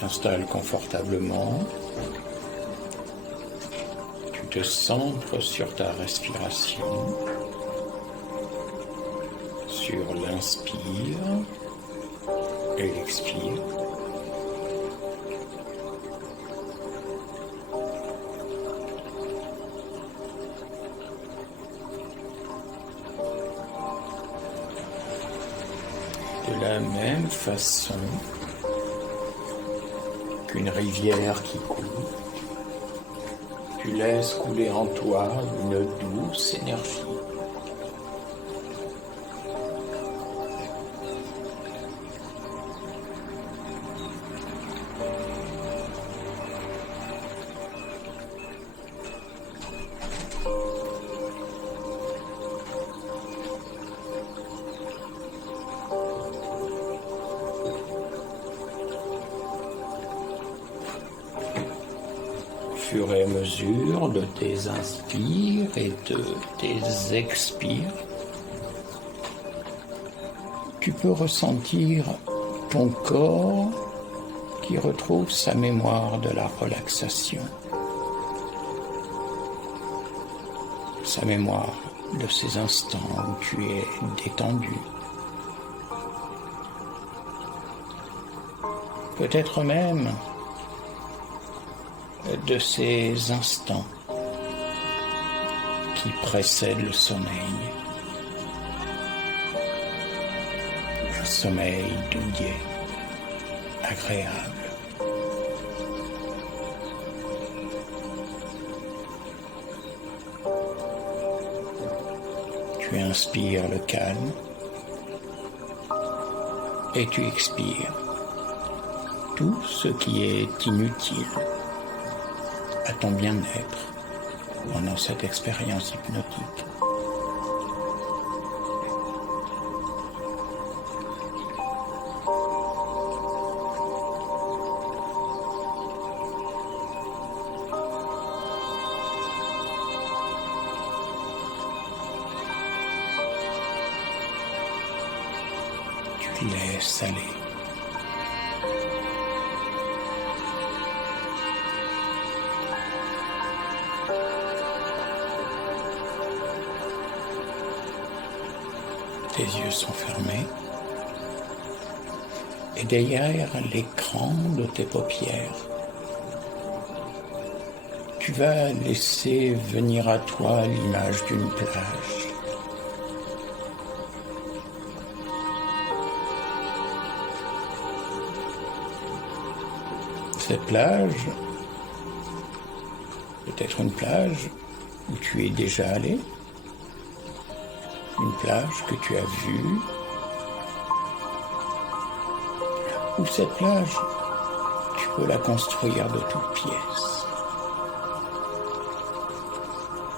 T'installe confortablement. Tu te centres sur ta respiration, sur l'inspire et l'expire. De la même façon qu'une rivière qui coule, tu laisses couler en toi une douce énergie. Au fur et à mesure de tes inspires et de tes expires, tu peux ressentir ton corps qui retrouve sa mémoire de la relaxation, sa mémoire de ces instants où tu es détendu. Peut-être même de ces instants qui précèdent le sommeil. Un sommeil douillet, agréable. Tu inspires le calme et tu expires tout ce qui est inutile à ton bien-être pendant cette expérience hypnotique. Tu laisses aller. Tes yeux sont fermés et derrière l'écran de tes paupières, tu vas laisser venir à toi l'image d'une plage. Cette plage, peut-être une plage où tu es déjà allé, une plage que tu as vue, ou cette plage, tu peux la construire de toutes pièces.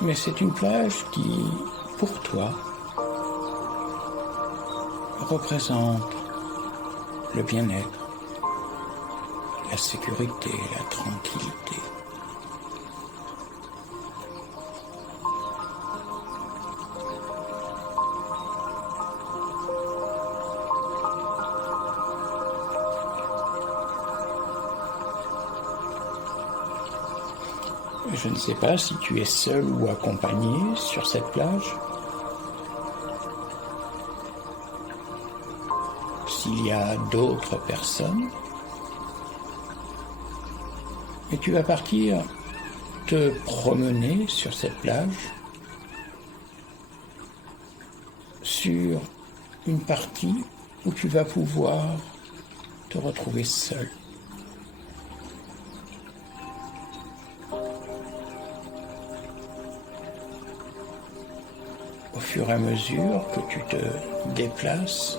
Mais c'est une plage qui, pour toi, représente le bien-être, la sécurité, la tranquillité. Je ne sais pas si tu es seul ou accompagné sur cette plage. S'il y a d'autres personnes. Et tu vas partir te promener sur cette plage, sur une partie où tu vas pouvoir te retrouver seul. Au fur et à mesure que tu te déplaces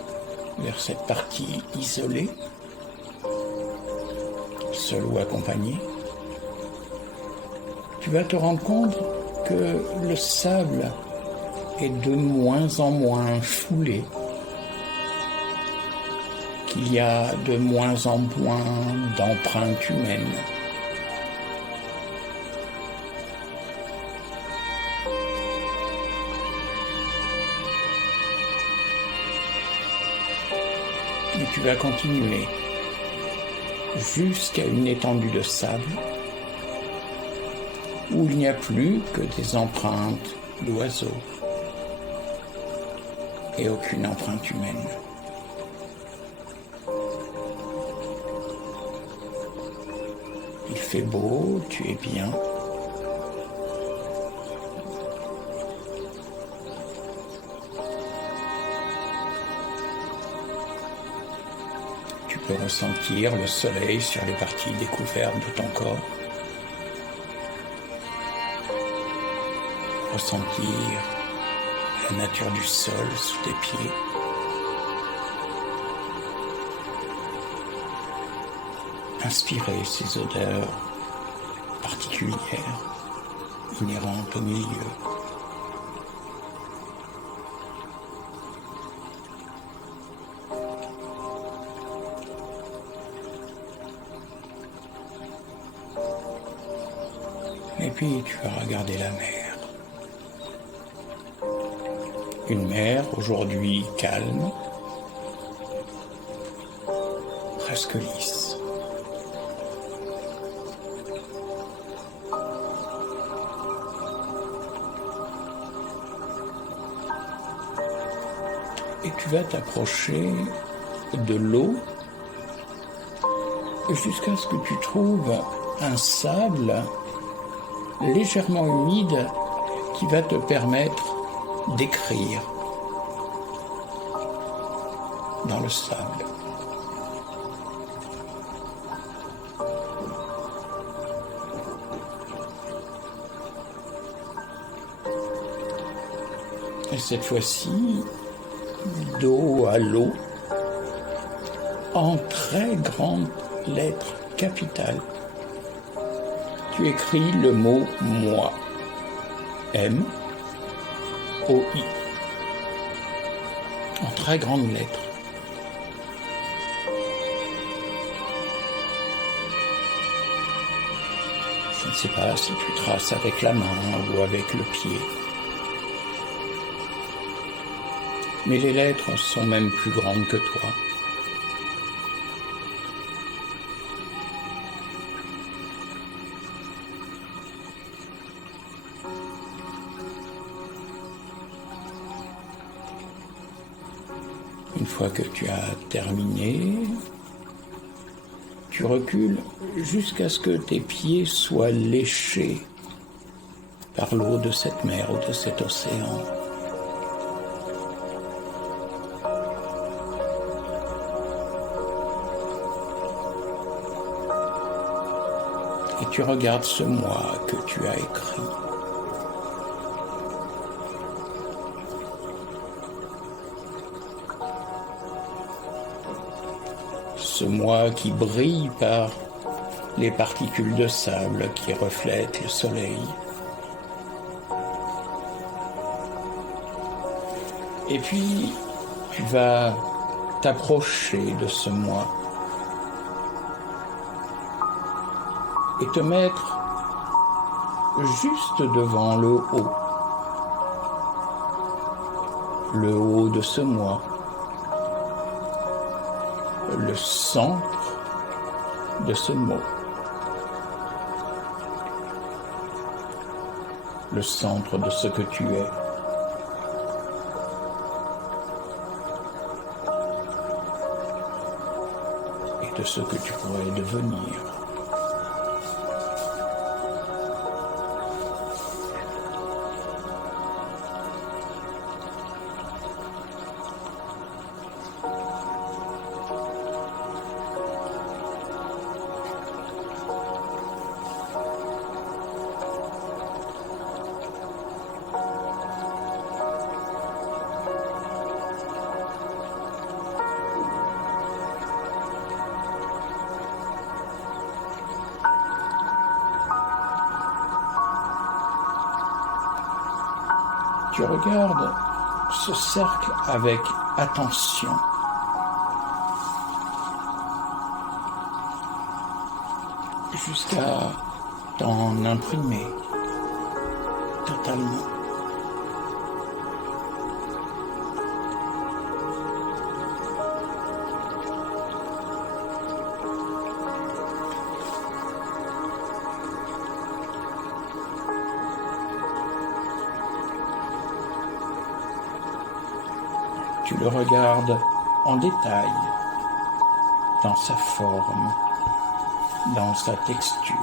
vers cette partie isolée, seul ou accompagné, tu vas te rendre compte que le sable est de moins en moins foulé, qu'il y a de moins en moins d'empreintes humaines. Et tu vas continuer jusqu'à une étendue de sable où il n'y a plus que des empreintes d'oiseaux et aucune empreinte humaine. Il fait beau, tu es bien. Tu peux ressentir le soleil sur les parties découvertes de ton corps. Ressentir la nature du sol sous tes pieds. Inspirer ces odeurs particulières, inhérentes au milieu. Et puis tu vas regarder la mer. Une mer aujourd'hui calme, presque lisse. Et tu vas t'approcher de l'eau jusqu'à ce que tu trouves un sable légèrement humide qui va te permettre d'écrire dans le sable. Et cette fois-ci, d'eau à l'eau, en très grandes lettres capitales, tu écris le mot « moi ». M-O-I. En très grandes lettres. Je ne sais pas si tu traces avec la main ou avec le pied. Mais les lettres sont même plus grandes que toi. Une fois que tu as terminé, tu recules jusqu'à ce que tes pieds soient léchés par l'eau de cette mer ou de cet océan. Et tu regardes ce moi que tu as écrit. Ce moi qui brille par les particules de sable qui reflètent le soleil. Et puis, tu vas t'approcher de ce moi et te mettre juste devant le haut de ce moi, le centre de ce mot, le centre de ce que tu es. Et de ce que tu pourrais devenir. Tu regardes ce cercle avec attention. Jusqu'à t'en imprimer totalement. tu le regardes en détail, dans sa forme, dans sa texture.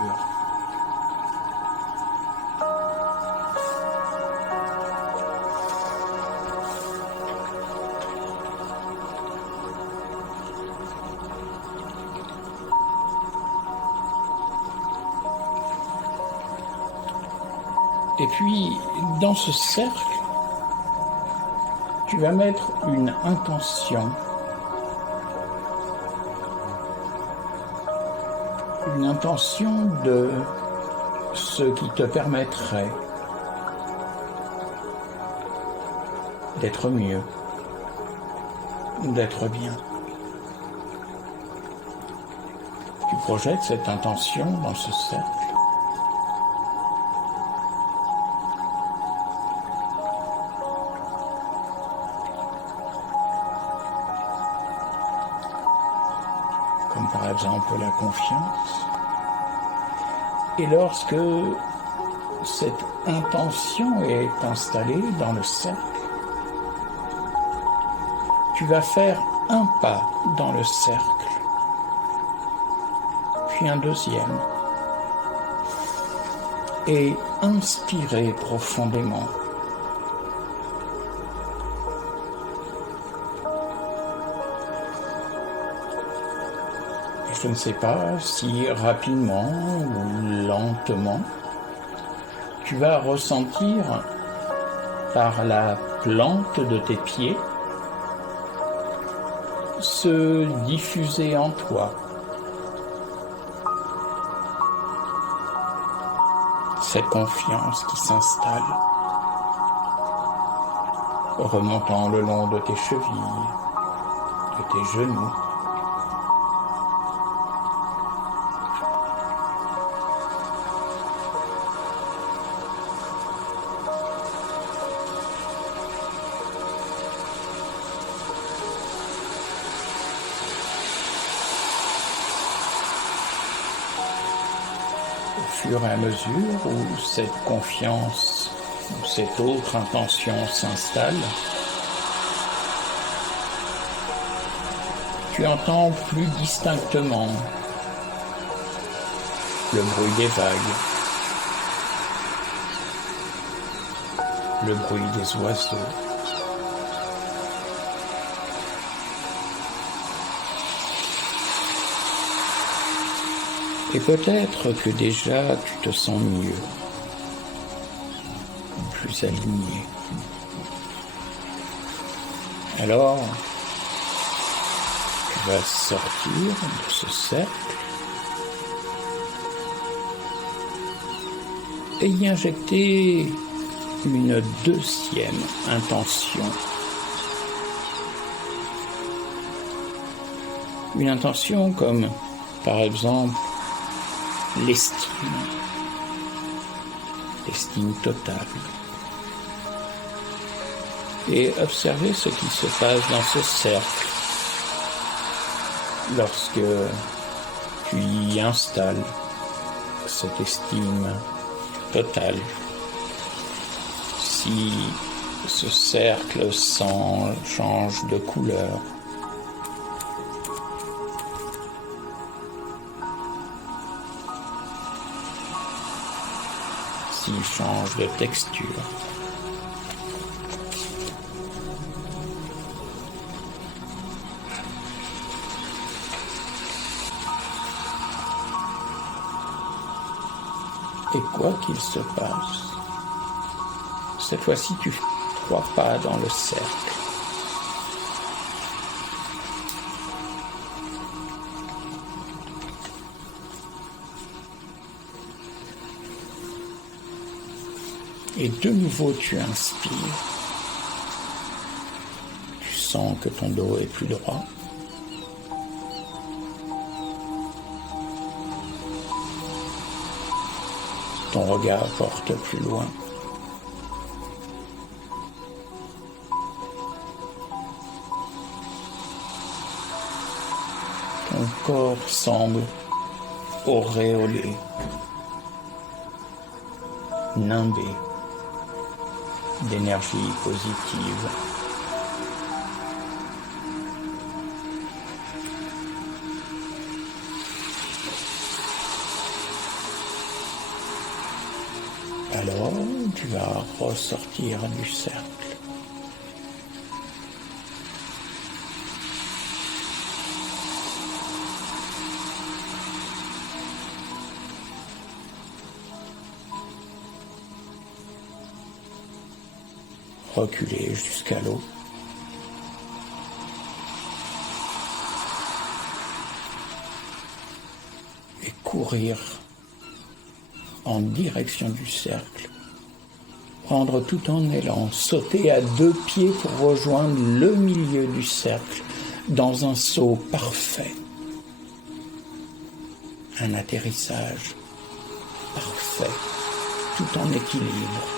Et puis, dans ce cercle, tu vas mettre une intention. Une intention de ce qui te permettrait d'être mieux, d'être bien. Tu projettes cette intention dans ce cercle. Comme par exemple la confiance. Et lorsque cette intention est installée dans le cercle, tu vas faire un pas dans le cercle, puis un deuxième, et inspirer profondément. Je ne sais pas si rapidement ou lentement, tu vas ressentir par la plante de tes pieds se diffuser en toi. Cette confiance qui s'installe, remontant le long de tes chevilles, de tes genoux. Au fur et à mesure où cette confiance ou cette autre intention s'installe, tu entends plus distinctement le bruit des vagues, le bruit des oiseaux. Et peut-être que déjà tu te sens mieux, plus aligné. Alors, tu vas sortir de ce cercle et y injecter une deuxième intention. Une intention comme, par exemple, l'estime totale. Et observer ce qui se passe dans ce cercle lorsque tu y installes cette estime totale. Si ce cercle change de couleur, s'il change de texture. Et quoi qu'il se passe, cette fois-ci tu fais 3 pas dans le cercle. Et de nouveau tu inspires. Tu sens que ton dos est plus droit. Ton regard porte plus loin. Ton corps semble auréolé, nimbé d'énergie positive. Alors, tu vas ressortir du cercle. Reculer jusqu'à l'eau. Et courir en direction du cercle. Prendre tout en élan, sauter à 2 pieds pour rejoindre le milieu du cercle dans un saut parfait. Un atterrissage parfait, tout en équilibre.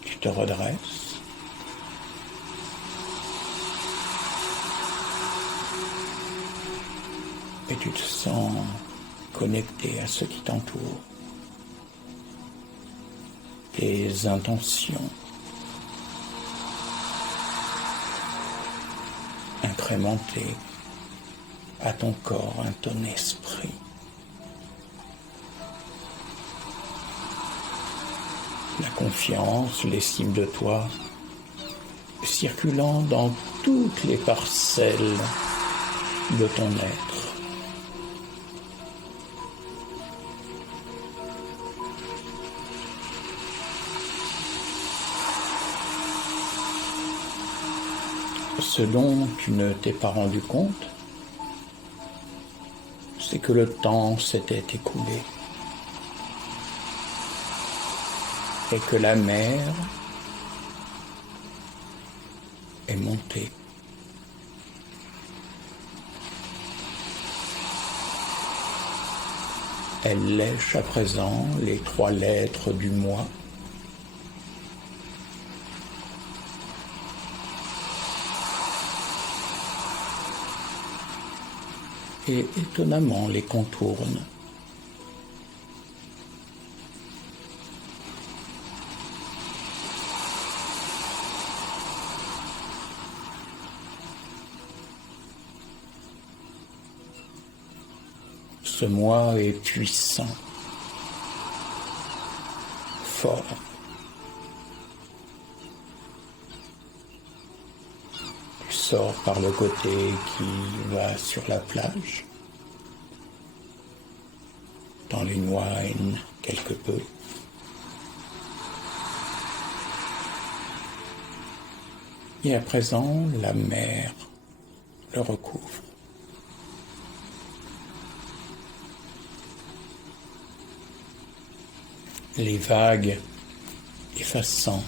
Tu te redresses. Et tu te sens connecté à ce qui t'entoure. Tes intentions incrémentées à ton corps, à ton esprit. La confiance, l'estime de toi, circulant dans toutes les parcelles de ton être. Ce dont tu ne t'es pas rendu compte, c'est que le temps s'était écoulé et que la mer est montée. Elle lèche à présent les 3 lettres du mois. Et étonnamment les contourne. Ce mois est puissant, fort. Sors par le côté qui va sur la plage, t'en l'éloignes quelque peu. Et à présent, la mer le recouvre. Les vagues effaçant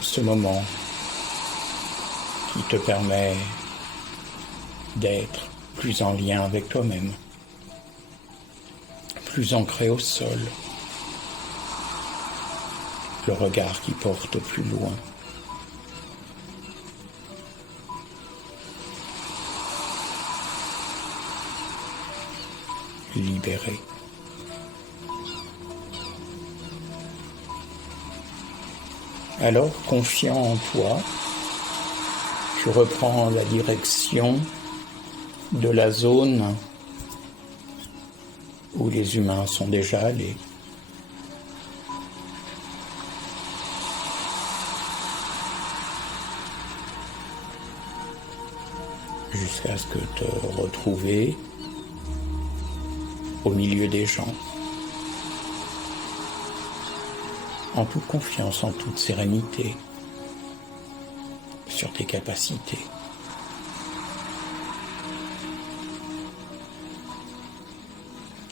ce moment qui te permet d'être plus en lien avec toi-même, plus ancré au sol, le regard qui porte plus loin. Libéré. Alors, confiant en toi, tu reprends la direction de la zone où les humains sont déjà allés. Jusqu'à ce que te retrouver au milieu des gens, en toute confiance, en toute sérénité sur tes capacités.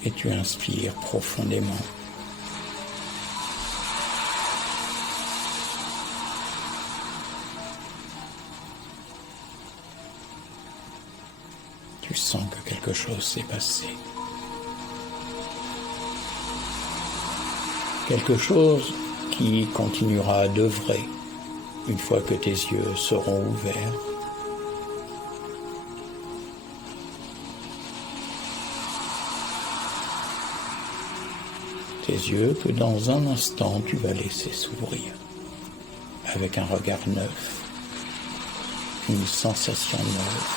Et tu inspires profondément. Tu sens que quelque chose s'est passé. Quelque chose qui continuera à d'œuvrer une fois que tes yeux seront ouverts. Tes yeux que dans un instant tu vas laisser s'ouvrir avec un regard neuf, une sensation neuve,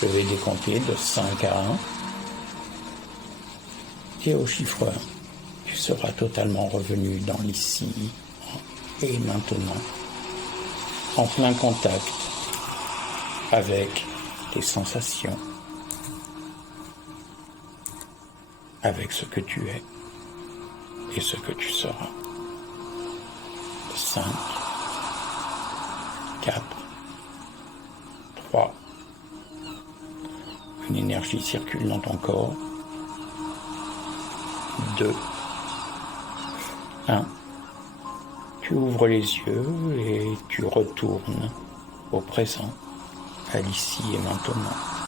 Je vais décompter de 5 à 1. Et au chiffre 1, tu seras totalement revenu dans l'ici et maintenant, en plein contact avec tes sensations, avec ce que tu es et ce que tu seras. 5, 4, 3, une énergie circule dans ton corps. 2, 1, tu ouvres les yeux et tu retournes au présent, à l'ici et maintenant.